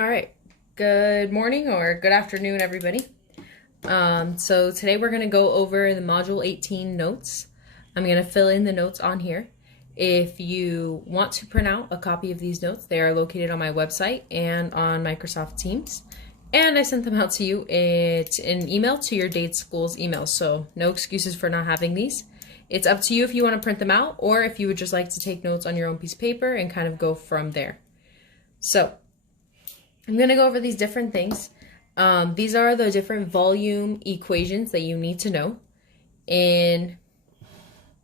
All right. Good morning or good afternoon, everybody. So today we're going to go over the Module 18 notes. I'm going to fill in the notes on here. If you want to print out a copy of these notes, they are located on my website and on Microsoft Teams. And I sent them out to you in an email to your Dade School's email, so no excuses for not having these. It's up to you if you want to print them out or if you would just like to take notes on your own piece of paper and kind of go from there. So I'm going to go over these different things. These are the different volume equations that you need to know. In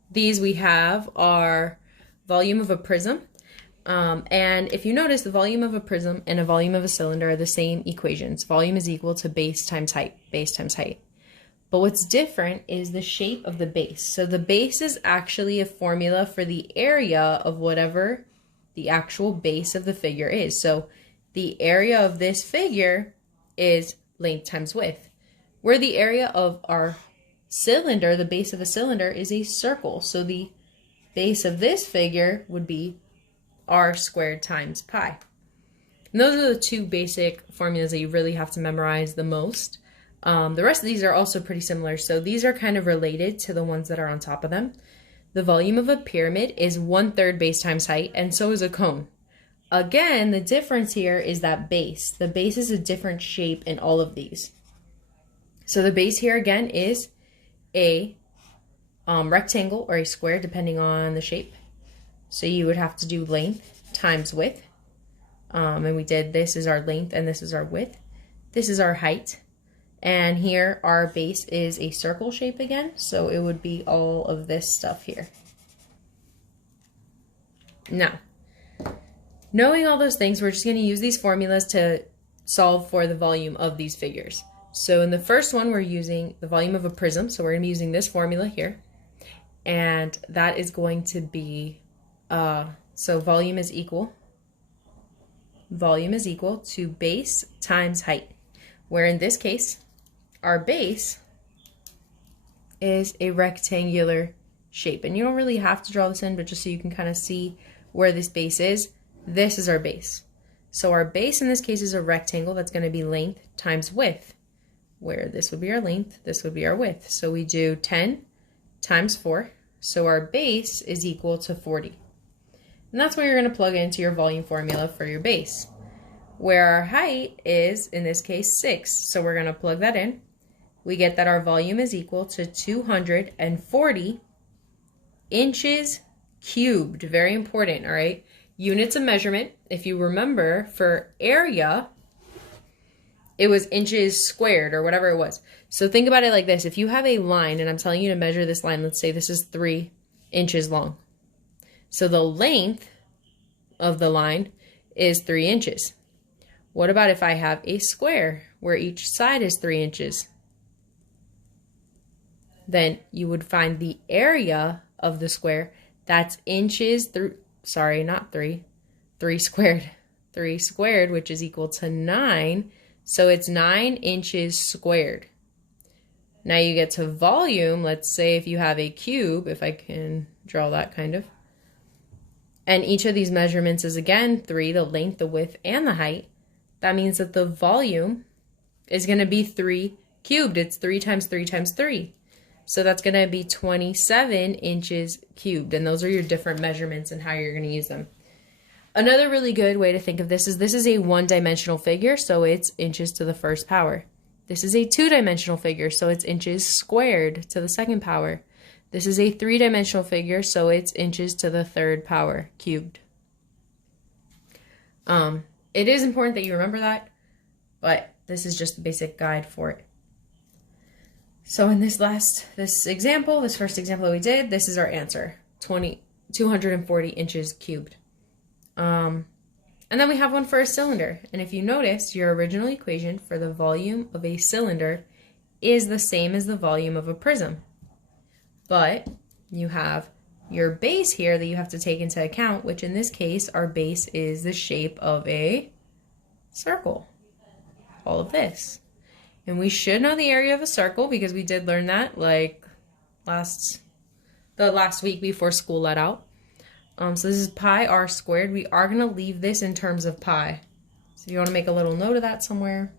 these we have our volume of a prism. And if you notice, the volume of a prism and a volume of a cylinder are the same equations. Volume is equal to base times height, base times height. But what's different is the shape of the base. So the base is actually a formula for the area of whatever the actual base of the figure is. So the area of this figure is length times width, where the area of our cylinder, the base of a cylinder, is a circle. So the base of this figure would be r squared times pi. And those are the two basic formulas that you really have to memorize the most. The rest of these are also pretty similar, so these are kind of related to the ones that are on top of them. The volume of a pyramid is 1/3 base times height, and so is a cone. Again, the difference here is that base. The base is a different shape in all of these. So the base here again is a rectangle or a square depending on the shape. So you would have to do length times width. And we did, this is our length and this is our width. This is our height. And here our base is a circle shape again. So it would be all of this stuff here. Now, knowing all those things, we're just going to use these formulas to solve for the volume of these figures. So in the first one, we're using the volume of a prism. So we're going to be using this formula here. And that is going to be, so volume is equal to base times height. Where in this case, our base is a rectangular shape. And you don't really have to draw this in, but just so you can kind of see where this base is. This is our base. So our base in this case is a rectangle. That's going to be length times width, where this would be our length, this would be our width. So we do 10 times 4. So our base is equal to 40. And that's where you're going to plug into your volume formula for your base. Where our height is, in this case, 6. So we're going to plug that in. We get that our volume is equal to 240 inches cubed. Very important, all right? Units of measurement, if you remember, for area, it was inches squared or whatever it was. So think about it like this. If you have a line and I'm telling you to measure this line, let's say this is 3 inches long. So the length of the line is 3 inches. What about if I have a square where each side is 3 inches? Then you would find the area of the square. That's inches through, sorry, not 3 squared. 3 squared, which is equal to 9. So it's 9 inches squared. Now you get to volume. Let's say if you have a cube, if I can draw that kind of. And each of these measurements is again 3, the length, the width, and the height. That means that the volume is going to be 3 cubed. It's 3 times 3 times 3. So that's going to be 27 inches cubed. And those are your different measurements and how you're going to use them. Another really good way to think of this is a one-dimensional figure, so it's inches to the first power. This is a two-dimensional figure, so it's inches squared to the second power. This is a three-dimensional figure, so it's inches to the third power cubed. It is important that you remember that, but this is just the basic guide for it. So in this first example that we did, this is our answer, 240 inches cubed. And then we have one for a cylinder. And if you notice, your original equation for the volume of a cylinder is the same as the volume of a prism. But you have your base here that you have to take into account, which in this case, our base is the shape of a circle. All of this. And we should know the area of a circle because we did learn that like the last week before school let out. So this is pi r squared. We are going to leave this in terms of pi. So if you want to make a little note of that somewhere.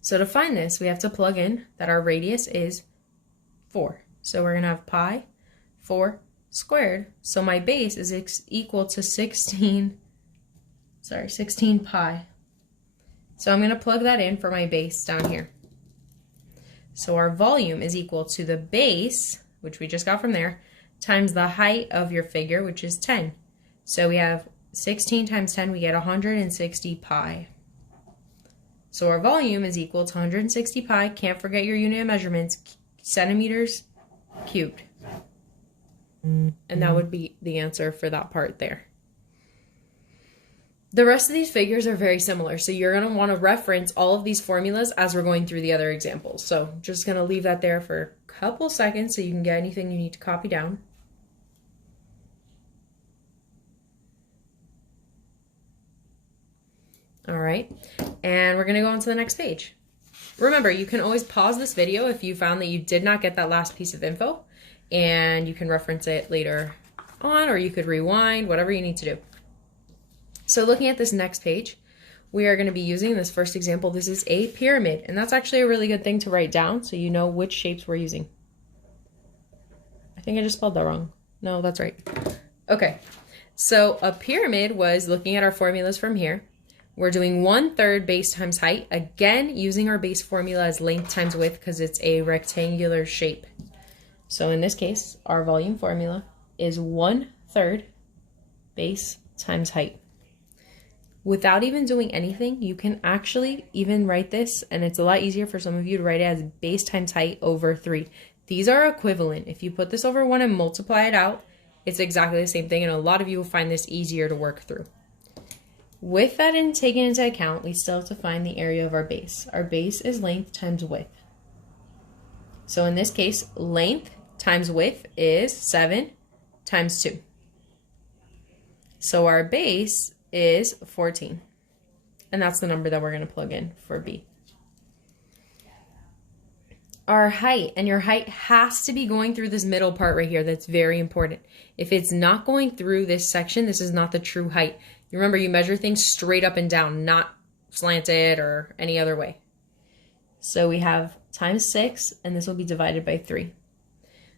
So to find this, we have to plug in that our radius is 4. So we're going to have pi 4 squared. So my base is equal to 16 pi. So I'm going to plug that in for my base down here. So our volume is equal to the base, which we just got from there, times the height of your figure, which is 10. So we have 16 times 10, we get 160 pi. So our volume is equal to 160 pi. Can't forget your unit of measurements, centimeters cubed. And that would be the answer for that part there. The rest of these figures are very similar, so you're going to want to reference all of these formulas as we're going through the other examples. So just going to leave that there for a couple seconds so you can get anything you need to copy down. All right, and we're going to go on to the next page. Remember, you can always pause this video if you found that you did not get that last piece of info, and you can reference it later on, or you could rewind, whatever you need to do. So looking at this next page, we are going to be using this first example. This is a pyramid, and that's actually a really good thing to write down so you know which shapes we're using. I think I just spelled that wrong. No, that's right. Okay, so a pyramid was, looking at our formulas from here, we're doing 1/3 base times height, again using our base formula as length times width because it's a rectangular shape. So in this case, our volume formula is 1/3 base times height. Without even doing anything, you can actually even write this, and it's a lot easier for some of you to write it as base times height over 3. These are equivalent. If you put this over 1 and multiply it out, it's exactly the same thing, and a lot of you will find this easier to work through. With that taken into account, we still have to find the area of our base. Our base is length times width. So in this case, length times width is 7 times 2. So our base is 14. And that's the number that we're going to plug in for B. Our height, and your height has to be going through this middle part right here. That's very important. If it's not going through this section, this is not the true height. You remember, you measure things straight up and down, not slanted or any other way. So we have times 6, and this will be divided by 3.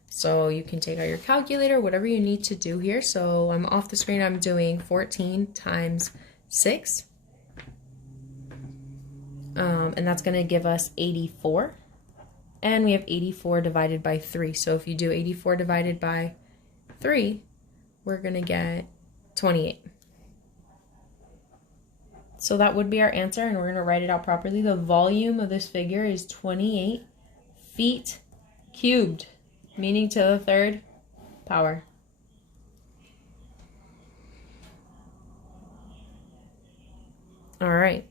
So you can take out your calculator, whatever you need to do here. So I'm off the screen, I'm doing 14 times 6. And that's going to give us 84. And we have 84 divided by 3. So if you do 84 divided by 3, we're going to get 28. So that would be our answer, and we're going to write it out properly. The volume of this figure is 28 feet cubed, meaning to the 3rd power. All right.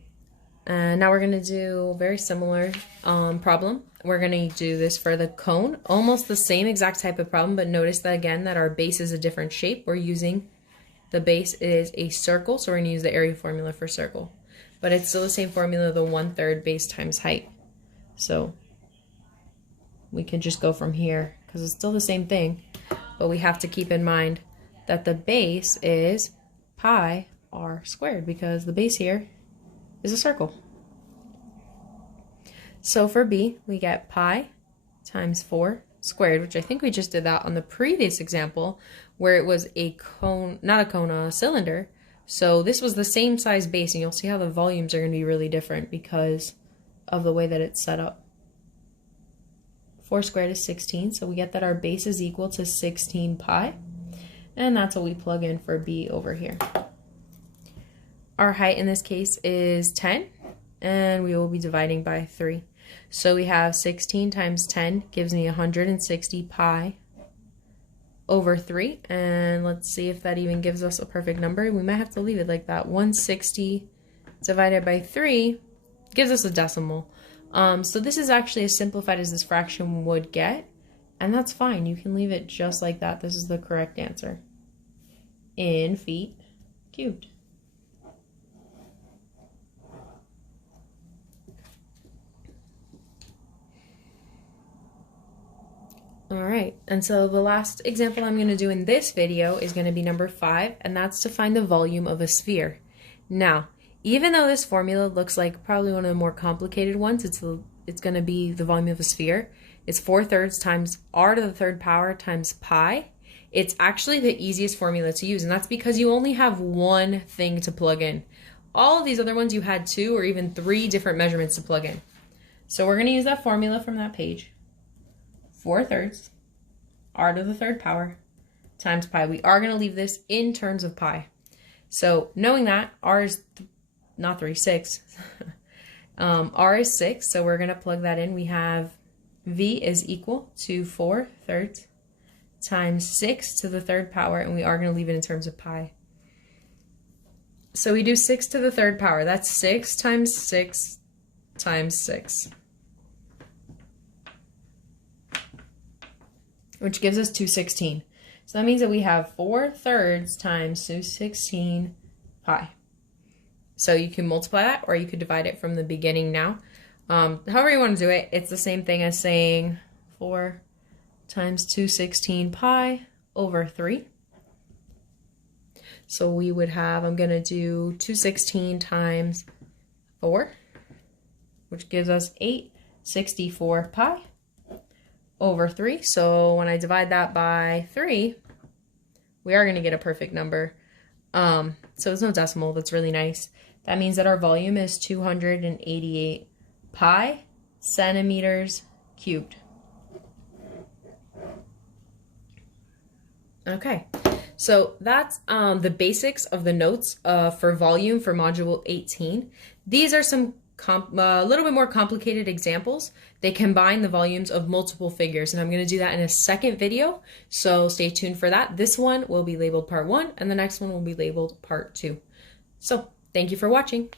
Now we're going to do a very similar problem. We're going to do this for the cone. Almost the same exact type of problem, but notice that again that our base is a different shape. We're using, the base is a circle, so we're going to use the area formula for circle. But it's still the same formula, the 1/3 base times height. So we can just go from here because it's still the same thing. But we have to keep in mind that the base is pi r squared because the base here is a circle. So for B, we get pi times 4 squared, which I think we just did that on the previous example where it was a cone, not a cone, a cylinder. So this was the same size base, and you'll see how the volumes are going to be really different because of the way that it's set up. 4 squared is 16, so we get that our base is equal to 16 pi, and that's what we plug in for B over here. Our height in this case is 10, and we will be dividing by 3. So we have 16 times 10 gives me 160 pi over 3, and let's see if that even gives us a perfect number. We might have to leave it like that. 160 divided by 3 gives us a decimal. So this is actually as simplified as this fraction would get, and that's fine. You can leave it just like that. This is the correct answer in feet cubed. All right, and so the last example I'm going to do in this video is going to be number 5, and that's to find the volume of a sphere. Now, even though this formula looks like probably one of the more complicated ones, it's going to be the volume of a sphere. It's 4/3 times r to the third power times pi. It's actually the easiest formula to use, and that's because you only have one thing to plug in. All of these other ones you had 2 or even 3 different measurements to plug in. So we're going to use that formula from that page. 4/3 r to the third power times pi. We are going to leave this in terms of pi. So knowing that r is not 3, 6. R is 6, so we're going to plug that in. We have v is equal to 4/3 times 6 to the third power, and we are going to leave it in terms of pi. So we do 6 to the third power. That's 6 times 6 times 6. Which gives us 216. So that means that we have 4/3 times 216 pi. So you can multiply that, or you could divide it from the beginning now. However you want to do it, it's the same thing as saying 4 times 216 pi over 3. So we would have, I'm going to do 216 times 4, which gives us 864 pi over 3. So when I divide that by 3, we are going to get a perfect number. So there's no decimal. That's really nice. That means that our volume is 288 pi centimeters cubed. Okay, so that's the basics of the notes for volume for Module 18. These are some a little bit more complicated examples. They combine the volumes of multiple figures, and I'm going to do that in a second video, so stay tuned for that. This one will be labeled part 1, and the next one will be labeled part 2. So thank you for watching.